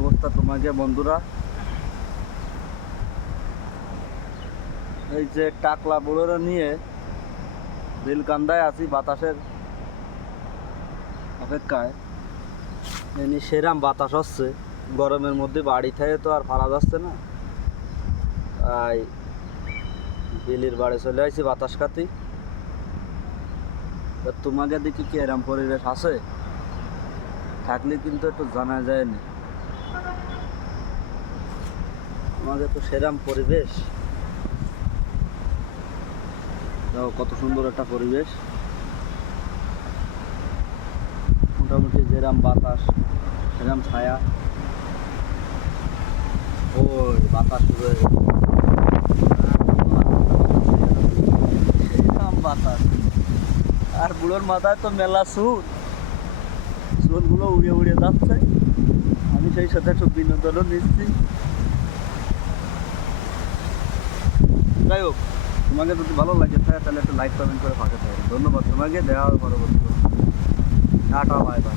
অবস্থা তোমাকে বন্ধুরা? এই যে টাকলা বুড়োরা নিয়ে রেলকান্দায় আছি বাতাসের অপেক্ষায়। এমনি সেরাম বাতাস হচ্ছে, গরমের মধ্যে বাড়ি থেকে তো আর পারা যাচ্ছে না, তাই বিলির বাড়ি চলে আসছি বাতাস খাতি। তোমাকে দেখি কি এরম পরিবেশ আছে, থাকলে কিন্তু একটু জানা যায়নি। আমাদের তো সেরাম পরিবেশ, দেখো কত সুন্দর একটা পরিবেশ। মোটামুটি যেরাম বাতাস সেরাম ছায়া। ওই বাতাস শুরু হয়ে গেছে, সেরাম বাতাস। আর বুড়োর মাথায় তো মেলা চুলগুলো উড়িয়ে উড়িয়ে যাচ্ছে। আমি সেই সাথে একটু বিনোদনও নিচ্ছি। যাই হোক, তোমাকে যদি ভালো লাগে তাহলে একটু লাইক কমেন্ট করে পাশে থাকবে। ধন্যবাদ তোমাকে, দেখা হবে পরবর্তী। Tata, bye bye.